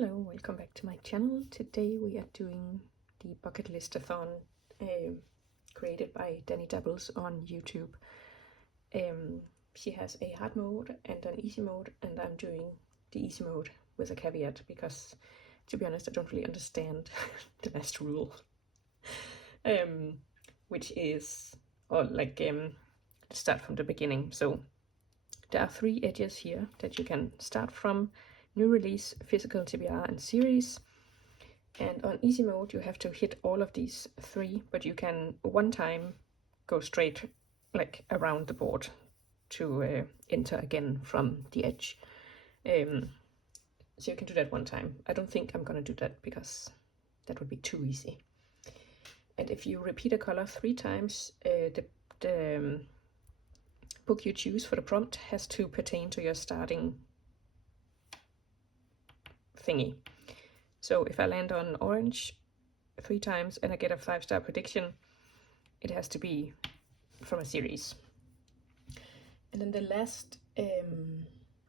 Hello, welcome back to my channel. Today we are doing the Bucketlistathon created by Danny Dabbles on YouTube. She has a hard mode and an easy mode, and I'm doing the easy mode with a caveat because, to be honest, I don't really understand the last rule, which is, start from the beginning. So there are 3 edges here that you can start from: new release, physical TBR, and series. And on easy mode you have to hit all of these 3, but you can one time go straight around the board to enter again from the edge. So you can do that one time. I don't think I'm gonna do that because that would be too easy. And if you repeat a color 3 times, the book you choose for the prompt has to pertain to your starting thingy. So if I land on orange 3 times and I get a 5-star prediction, it has to be from a series. And then the last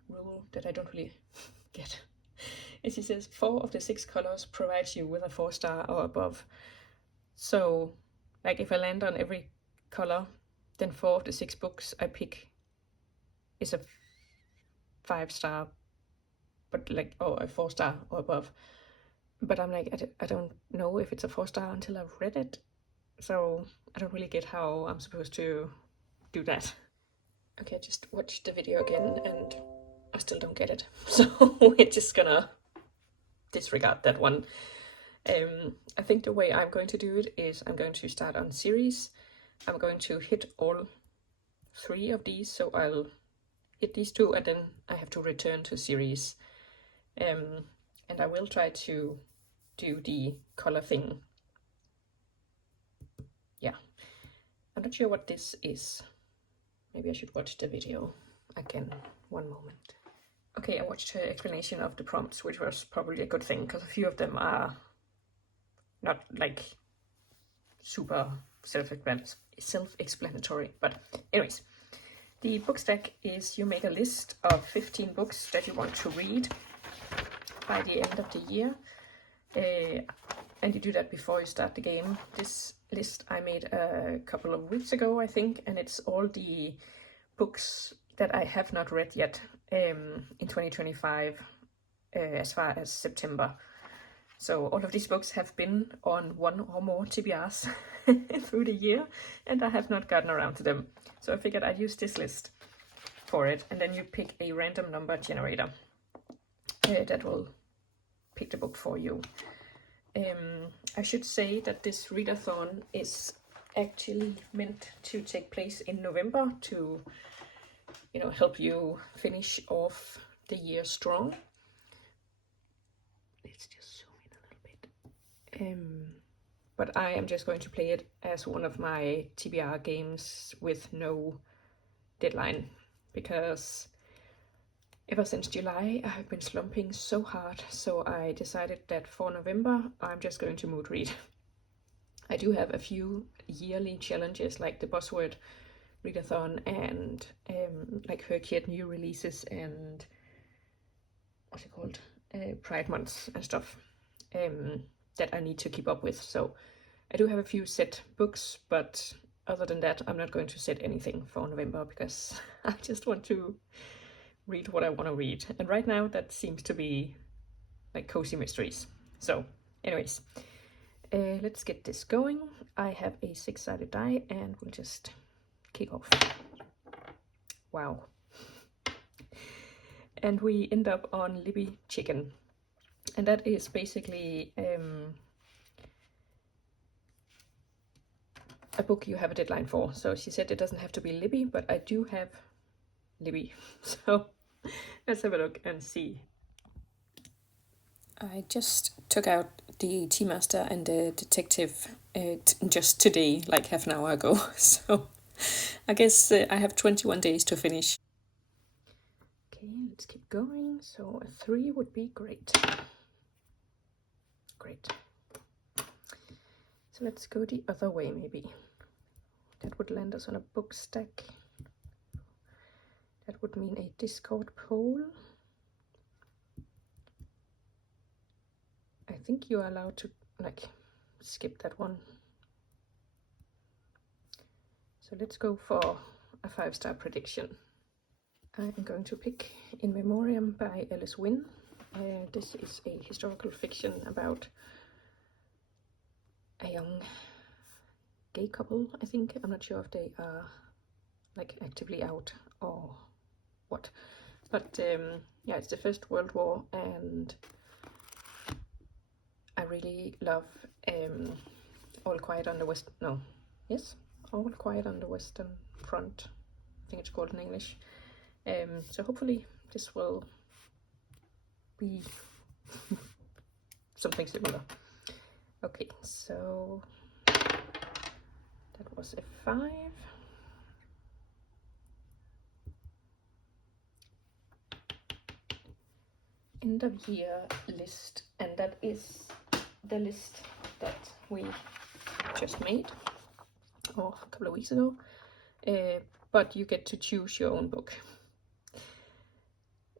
rule that I don't really get is it says 4 of the 6 colors provides you with a 4-star or above. So if I land on every color, then 4 of the 6 books I pick is a 5-star, but or a 4-star or above. But I'm I don't know if it's a 4-star until I've read it, so I don't really get how I'm supposed to do that. Okay, I just watched the video again and I still don't get it, so we're just gonna disregard that one. I think the way I'm going to do it is I'm going to start on series. I'm going to hit all 3 of these, so I'll hit these 2 and then I have to return to series. And I will try to do the color thing. Yeah, I'm not sure what this is. Maybe I should watch the video again. One moment. Okay, I watched her explanation of the prompts, which was probably a good thing because a few of them are not super self-explanatory. But anyways, the book stack is you make a list of 15 books that you want to read by the end of the year. And you do that before you start the game. This list I made a couple of weeks ago, I think, and it's all the books that I have not read yet in 2025 as far as September. So all of these books have been on 1 or more TBRs through the year, and I have not gotten around to them. So I figured I'd use this list for it, and then you pick a random number generator that will pick the book for you. I should say that this readathon is actually meant to take place in November to, help you finish off the year strong. Let's just zoom in a little bit. But I am just going to play it as one of my TBR games with no deadline, because ever since July, I have been slumping so hard, so I decided that for November, I'm just going to mood read. I do have a few yearly challenges like the Buzzword Readathon and Her Kid new releases and what's it called? Pride months and stuff that I need to keep up with. So I do have a few set books, but other than that, I'm not going to set anything for November because I just want to read what I want to read, and right now that seems to be cozy mysteries. So anyways, let's get this going. I have a 6-sided die and we'll just kick off. Wow. And we end up on Libby Chicken, and that is basically a book you have a deadline for. So she said it doesn't have to be Libby, but I do have Libby. So let's have a look and see. I just took out the Tea Master and the Detective just today, like half an hour ago. So I guess I have 21 days to finish. Okay, let's keep going. So a 3 would be great. Great. So let's go the other way maybe. That would land us on a book stack. That would mean a Discord poll. think you are allowed to like skip that one. So let's go for a 5-star prediction. I'm going to pick In Memoriam by Alice Wynne. This is a historical fiction about a young gay couple, I think. I'm not sure if they are like actively out or what. But yeah, it's the First World War, and I really love All Quiet on the All Quiet on the Western Front, I think it's called in English. So hopefully this will be something similar. Okay, so that was a 5. End of year list, and that is the list that we just made a couple of weeks ago, but you get to choose your own book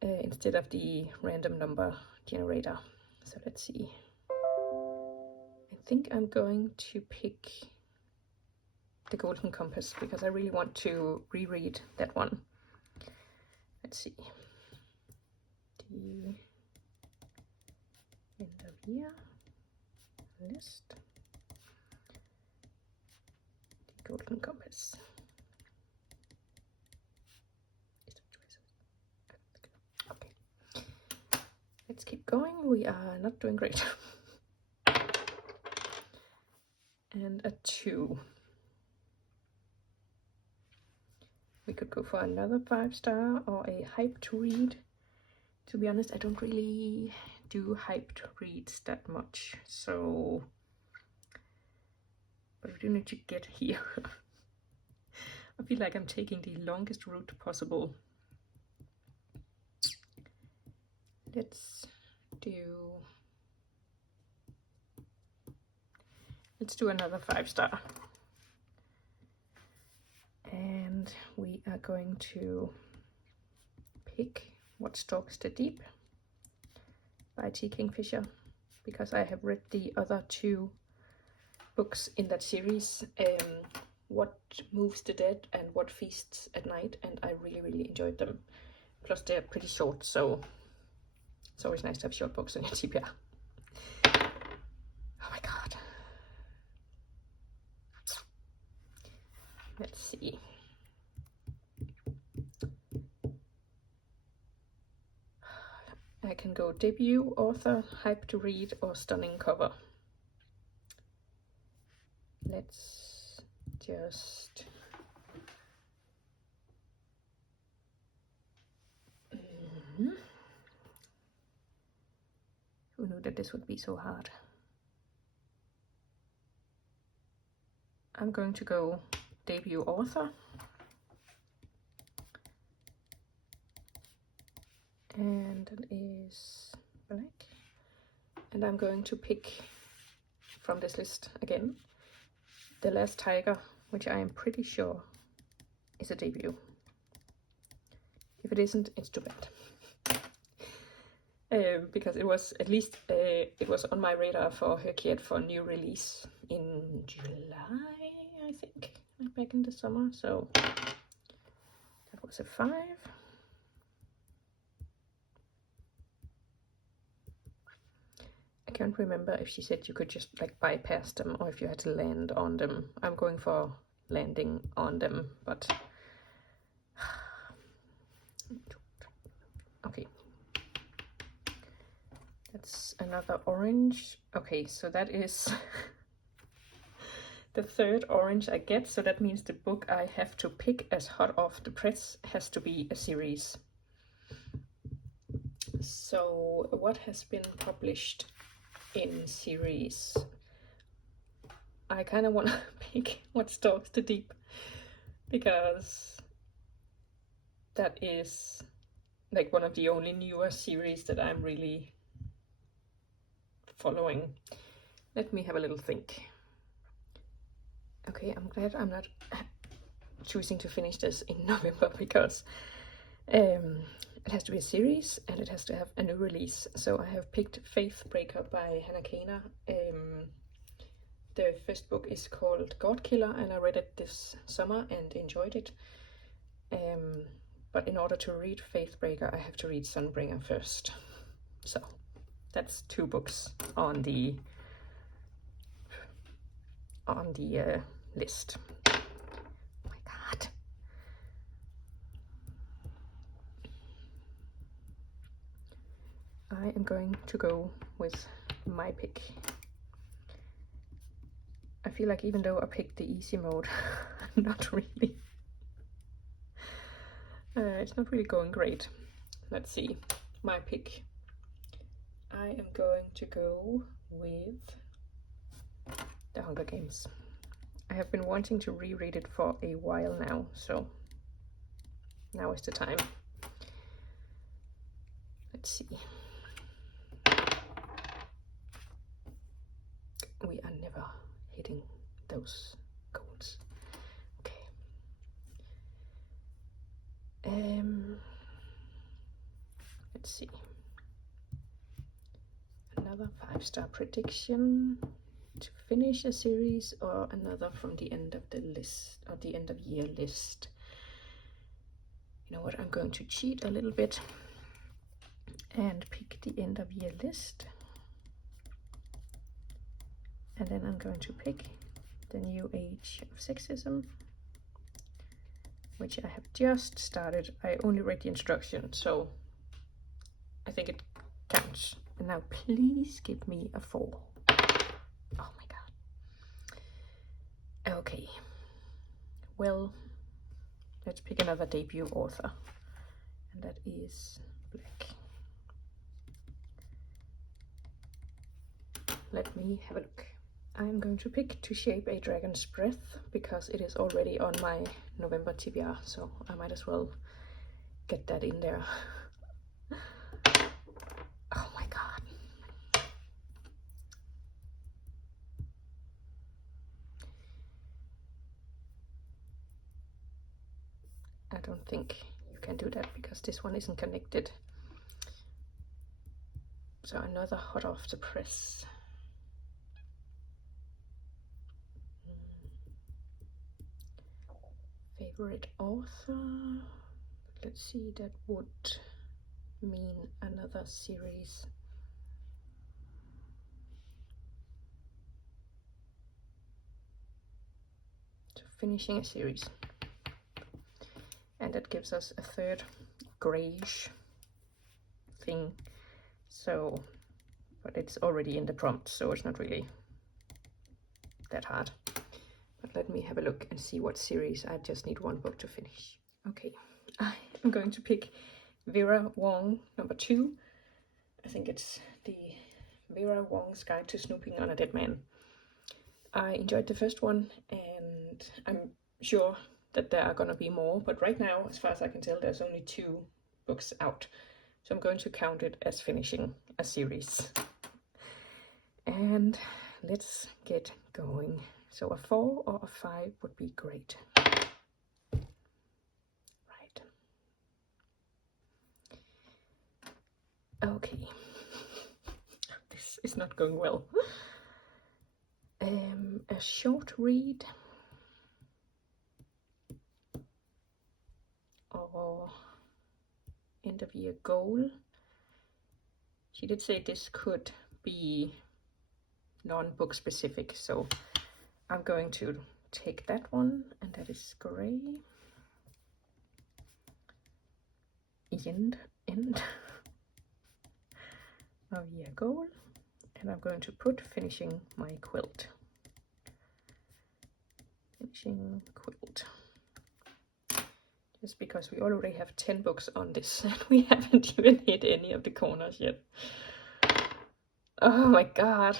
instead of the random number generator. So let's see, I think I'm going to pick The Golden Compass because I really want to reread that one. Let's see, the end of year list, The Golden Compass. Okay, let's keep going. We are not doing great. And a 2. We could go for another 5-star or a hyped read. To be honest, I don't really do hyped reads that much, so but we do need to get here. I feel like I'm taking the longest route possible. Let's do another 5-star. And we are going to pick What Stalks the Deep by T. Kingfisher, because I have read the other 2 books in that series, What Moves the Dead and What Feasts at Night, and I really enjoyed them. Plus they're pretty short, so it's always nice to have short books on your TBR. Oh my god. Let's see. I can go debut, author, hype to read, or stunning cover. Let's just Who knew that this would be so hard? I'm going to go debut author. And that is black. And I'm going to pick from this list again The Last Tiger, which I am pretty sure is a debut. If it isn't, it's too bad. Because it was at least it was on my radar for Herkiet for new release in July, I think, like back in the summer. So that was a 5. I can't remember if she said you could just like bypass them or if you had to land on them. I'm going for landing on them, but okay. That's another orange. Okay, so that is the 3rd orange I get, so that means the book I have to pick as hot off the press has to be a series. So what has been published in series? I kind of want to pick What Stalks the Deep, because that is like one of the only newer series that I'm really following. Let me have a little think. Okay, I'm glad I'm not choosing to finish this in November, because It has to be a series, and it has to have a new release. So I have picked Faith Breaker by Hannah Kana. The first book is called God Killer, and I read it this summer and enjoyed it. But in order to read Faith Breaker, I have to read Sunbringer first. So that's 2 books on the list. Oh my god. I am going to go with my pick. I feel like even though I picked the easy mode, not really. It's not really going great. Let's see. My pick. I am going to go with The Hunger Games. I have been wanting to reread it for a while now, so now is the time. Let's see. We are never hitting those goals. Okay. Let's see. Another 5-star prediction to finish a series, or another from the end of the list, or the end of year list. You know what, I'm going to cheat a little bit and pick the end of year list. And then I'm going to pick The New Age of Sexism, which I have just started. I only read the instruction, so I think it counts. And now please give me a 4. Oh my god. Okay. Well, let's pick another debut author. And that is Black. Let me have a look. I'm going to pick To Shape a Dragon's Breath because it is already on my November TBR, so I might as well get that in there. Oh my god. I don't think you can do that because this one isn't connected. So another hot off the press. Favorite author? Let's see, that would mean another series. So finishing a series. And that gives us a 3rd grayish thing. So, but it's already in the prompt, so it's not really that hard. But let me have a look and see what series. I just need 1 book to finish. Okay, I'm going to pick Vera Wong number 2. I think it's the Vera Wong's Guide to Snooping on a Dead Man. I enjoyed the first one, and I'm sure that there are gonna be more, but right now, as far as I can tell, there's only 2 books out. So I'm going to count it as finishing a series. And let's get going. So a 4 or a 5 would be great. Right. Okay. This is not going well. A short read. Or end of year goal. She did say this could be non-book specific, so I'm going to take that one, and that is gray. End of year goal, and I'm going to put finishing my quilt. Finishing quilt. Just because we already have 10 books on this and we haven't even hit any of the corners yet. Oh my god.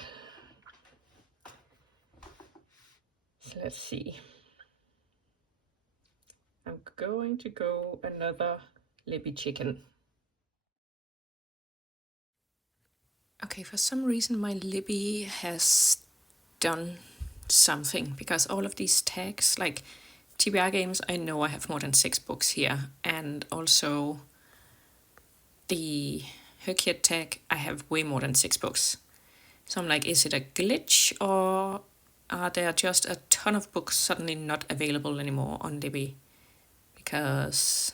So let's see. I'm going to go another Libby chicken. Okay, for some reason my Libby has done something, because all of these tags, like TBR games, I know I have more than 6 books here, and also the Herkiet tag, I have way more than 6 books. So I'm like, is it a glitch, or are there just a ton of books suddenly not available anymore on Libby? Because,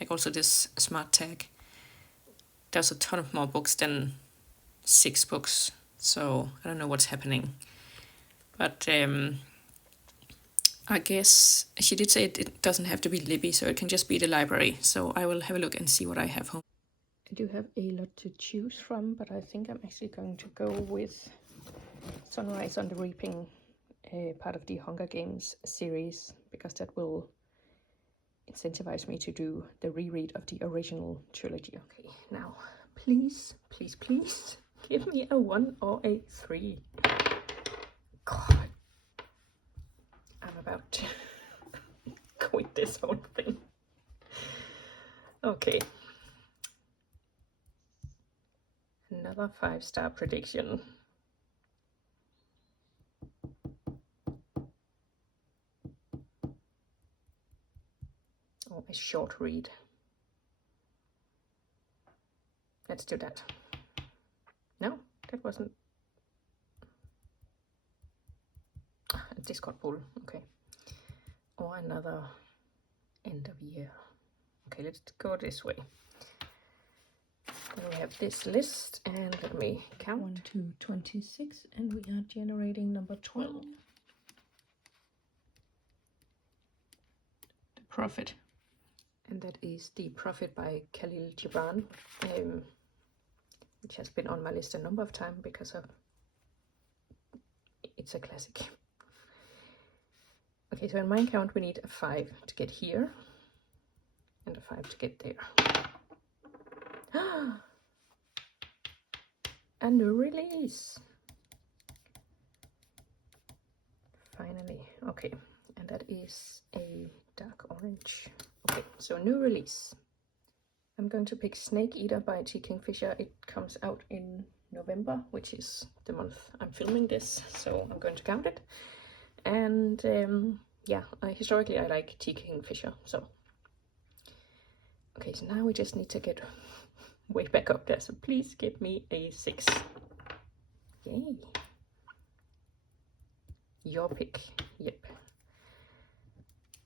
like, also this smart tag, there's a ton of more books than 6 books. So I don't know what's happening. But I guess she did say it doesn't have to be Libby, so it can just be the library. So I will have a look and see what I have home. I do have a lot to choose from, but I think I'm actually going to go with Sunrise on the Reaping, part of the Hunger Games series, because that will incentivize me to do the reread of the original trilogy. Okay, now please, please, please give me a 1 or a 3. God, I'm about to quit this whole thing. Okay. Another 5-star prediction. Oh, a short read. Let's do that. No, that wasn't. A Discord pool, okay. Or another end of year. Okay, let's go this way. Then we have this list, and let me count. 1 to 26, and we are generating number 12. The Prophet. And that is The Prophet by Khalil Gibran, which has been on my list a number of times because of it's a classic. Okay, so in mind count we need a 5 to get here, and a 5 to get there. A new release! Finally, okay, and that is a dark orange. Okay, so new release. I'm going to pick Snake Eater by T. Kingfisher. It comes out in November, which is the month I'm filming this, so I'm going to count it. And yeah, historically I like T. Kingfisher, so. Okay, so now we just need to get way back up there, so please give me a 6. Yay. Your pick, yep.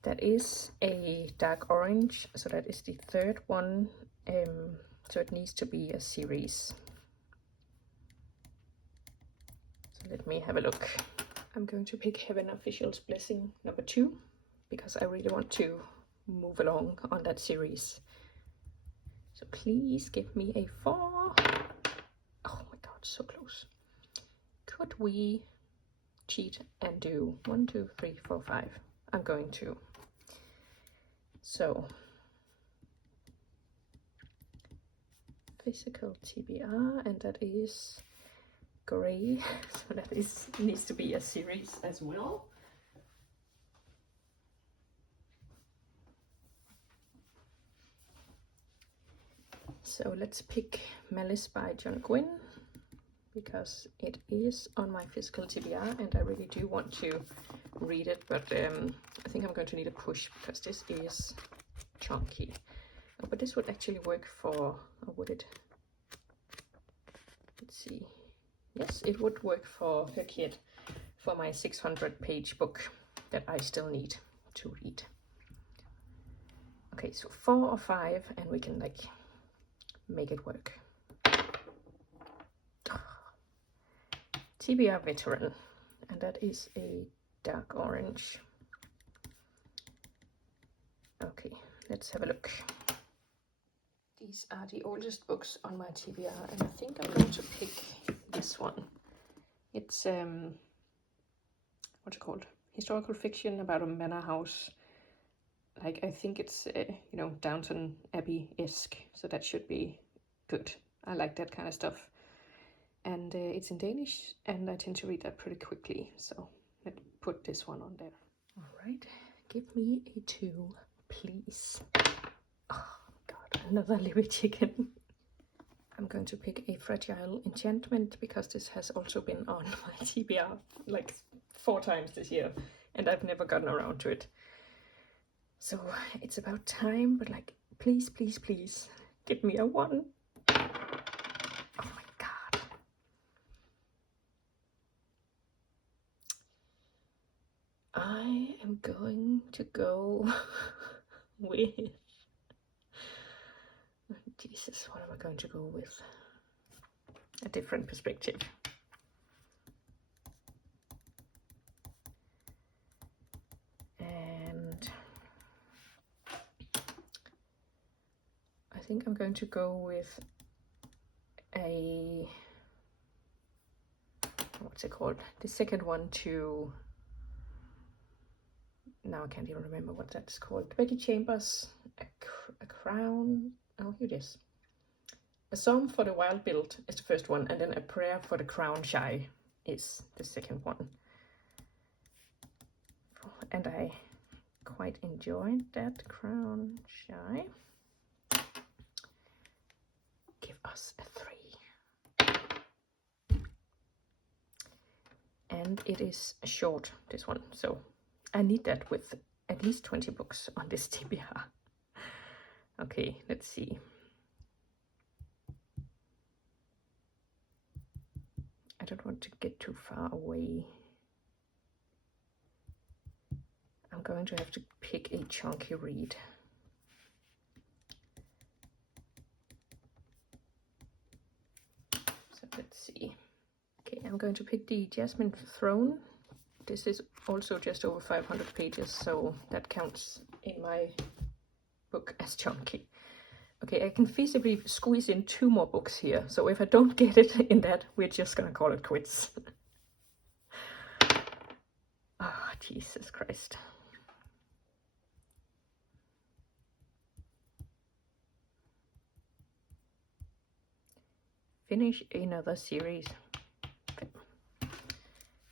That is a dark orange, so that is the 3rd one, so it needs to be a series. So let me have a look. I'm going to pick Heaven Official's Blessing number 2, because I really want to move along on that series. So please give me a 4. Oh my god, so close. Could we cheat and do 1, 2, 3, 4, 5? I'm going to. So, physical TBR, and that is gray, so that needs to be a series as well. So let's pick Malice by John Gwynne, because it is on my physical TBR and I really do want to read it, but I think I'm going to need a push because this is chunky. Oh, but this would actually work for, or would it? Let's see. Yes, it would work for Herkiet, for my 600-page book that I still need to read. Okay, so 4 or 5, and we can like make it work. TBR Veteran, and that is a dark orange. Okay, let's have a look. These are the oldest books on my TBR, and I think I'm going to pick this one. It's what's it called? Historical fiction about a manor house. Like, I think it's you know, Downton Abbey-esque, so that should be good. I like that kind of stuff. And it's in Danish, and I tend to read that pretty quickly, so let's put this one on there. All right, give me a 2, please. Oh god, another Libby chicken. I'm going to pick a Fragile Enchantment, because this has also been on my TBR like 4 times this year, and I've never gotten around to it. So it's about time, but like, please, please, please, Give me a 1. Oh my god. I am going to go with... Jesus, what am I going to go with? A different perspective. And I think I'm going to go with a... what's it called? The second one to... now I can't even remember what that's called. Becky Chambers, a crown... oh, here it is. A Psalm for the Wild Build is the first one, and then A Prayer for the Crown Shy is the second one. And I quite enjoyed that Crown Shy. Give us a 3. And it is short, this one, so I need that with at least 20 books on this TBR. Okay, let's see. I don't want to get too far away. I'm going to have to pick a chunky read. So let's see. Okay, I'm going to pick the Jasmine Throne. This is also just over 500 pages, so that counts in my book as chunky. Okay, I can feasibly squeeze in 2 more books here, so if I don't get it in that, we're just gonna call it quits. Oh, Jesus Christ. Finish another series.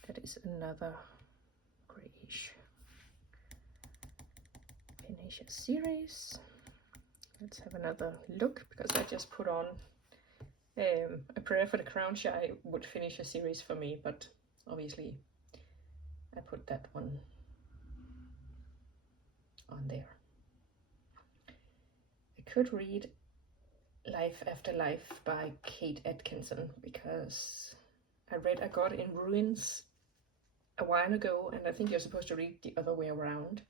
That is another grayish. Finish a series. Let's have another look, because I just put on A Prayer for the Crown Shy would finish a series for me, but obviously I put that one on there. I could read Life After Life by Kate Atkinson, because I read A God in Ruins a while ago, and I think you're supposed to read the other way around.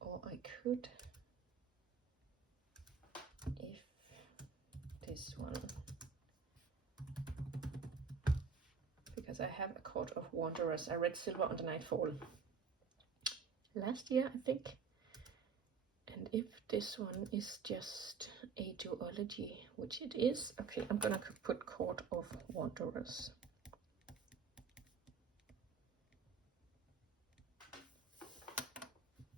Or I could, if this one, because I have A Court of Wanderers. I read Silver on the Nightfall last year, I think. And if this one is just a duology, which it is, okay, I'm gonna put Court of Wanderers.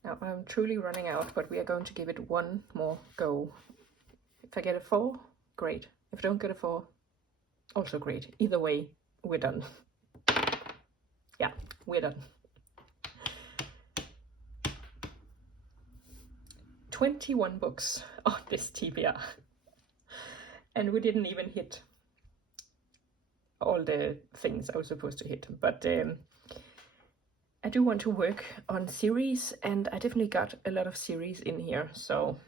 Now I'm truly running out, but we are going to give it one more go. If I get a 4, great. If I don't get a 4, also great. Either way, we're done. Yeah, we're done. 21 books on this TBR. And we didn't even hit all the things I was supposed to hit. But I do want to work on series, and I definitely got a lot of series in here. So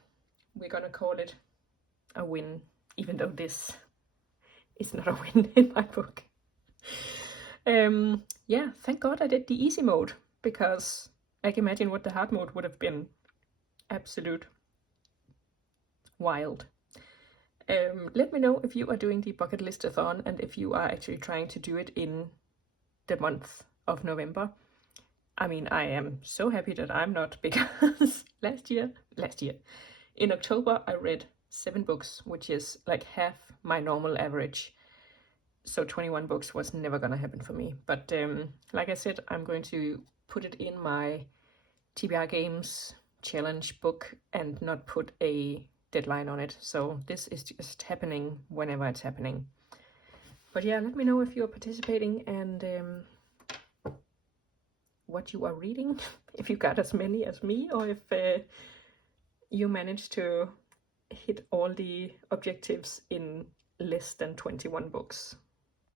we're gonna call it a win, even though this is not a win in my book. Yeah, thank God I did the easy mode, because I can imagine what the hard mode would have been. Absolute wild. Let me know if you are doing the Bucketlistathon, and if you are actually trying to do it in the month of November. I mean, I am so happy that I'm not, because last year, in October, I read 7 books, which is like half my normal average. So 21 books was never gonna happen for me. But like I said, I'm going to put it in my TBR Games challenge book and not put a deadline on it. So this is just happening whenever it's happening. But yeah, let me know if you're participating and what you are reading, if you got as many as me, or if you managed to hit all the objectives in less than 21 books.